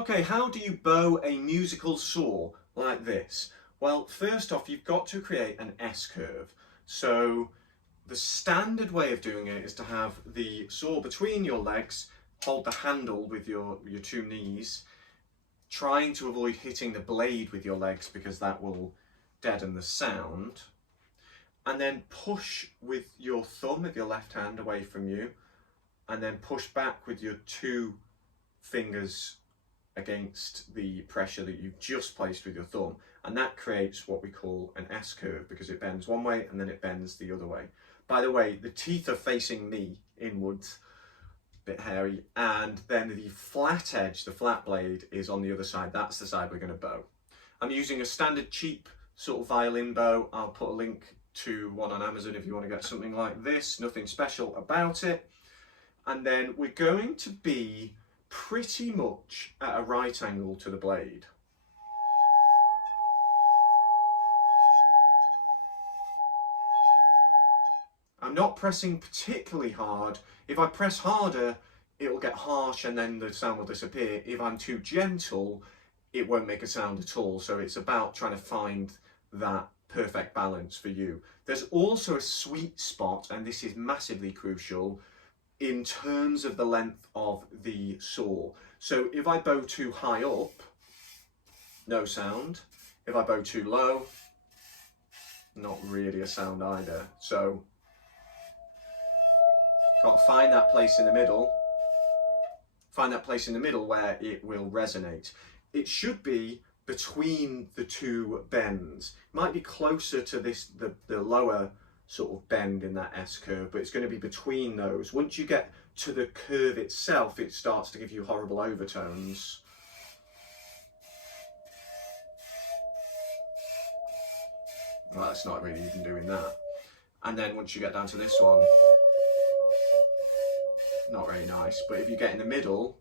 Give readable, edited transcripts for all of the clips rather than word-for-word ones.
Okay, how do you bow a musical saw like this? Well, first off, you've got to create an S-curve. So the standard way of doing it is to have the saw between your legs, hold the handle with your two knees, trying to avoid hitting the blade with your legs because that will deaden the sound. And then push with your thumb of your left hand away from you, and then push back with your two fingers against the pressure that you've just placed with your thumb, and that creates what we call an S-curve because it bends one way and then it bends the other way. By the way, the teeth are facing me inwards, a bit hairy, and then the flat edge, the flat blade, is on the other side. That's the side we're going to bow. I'm using a standard cheap sort of violin bow. I'll put a link to one on Amazon if you want to get something like this. Nothing special about it. And then we're going to be pretty much at a right angle to the blade. I'm not pressing particularly hard. If I press harder, it'll get harsh and then the sound will disappear. If I'm too gentle, it won't make a sound at all. So it's about trying to find that perfect balance for you. There's also a sweet spot, and this is massively crucial, in terms of the length of the saw. So if I bow too high up, no sound. If I bow too low, not really a sound either. So got to find that place in the middle. Find that place in the middle where it will resonate. It should be between the two bends. It might be closer to this, the lower sort of bend in that S curve, but it's going to be between those. Once you get to the curve itself, it starts to give you horrible overtones. Well, it's not really even doing that. And then once you get down to this one, not very nice. But if you get in the middle,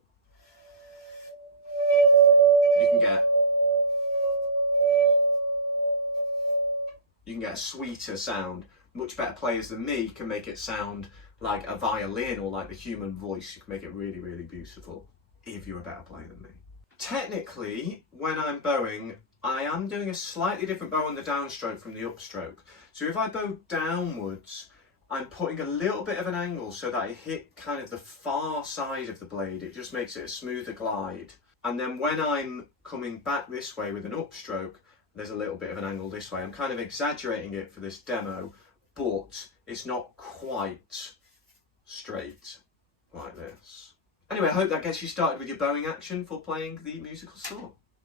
you can get a sweeter sound. Much better players than me can make it sound like a violin or like the human voice. You can make it really, really beautiful if you're a better player than me. Technically, when I'm bowing, I am doing a slightly different bow on the downstroke from the upstroke. So if I bow downwards, I'm putting a little bit of an angle so that I hit kind of the far side of the blade. It just makes it a smoother glide. And then when I'm coming back this way with an upstroke, there's a little bit of an angle this way. I'm kind of exaggerating it for this demo, but it's not quite straight like this. Anyway, I hope that gets you started with your bowing action for playing the musical saw.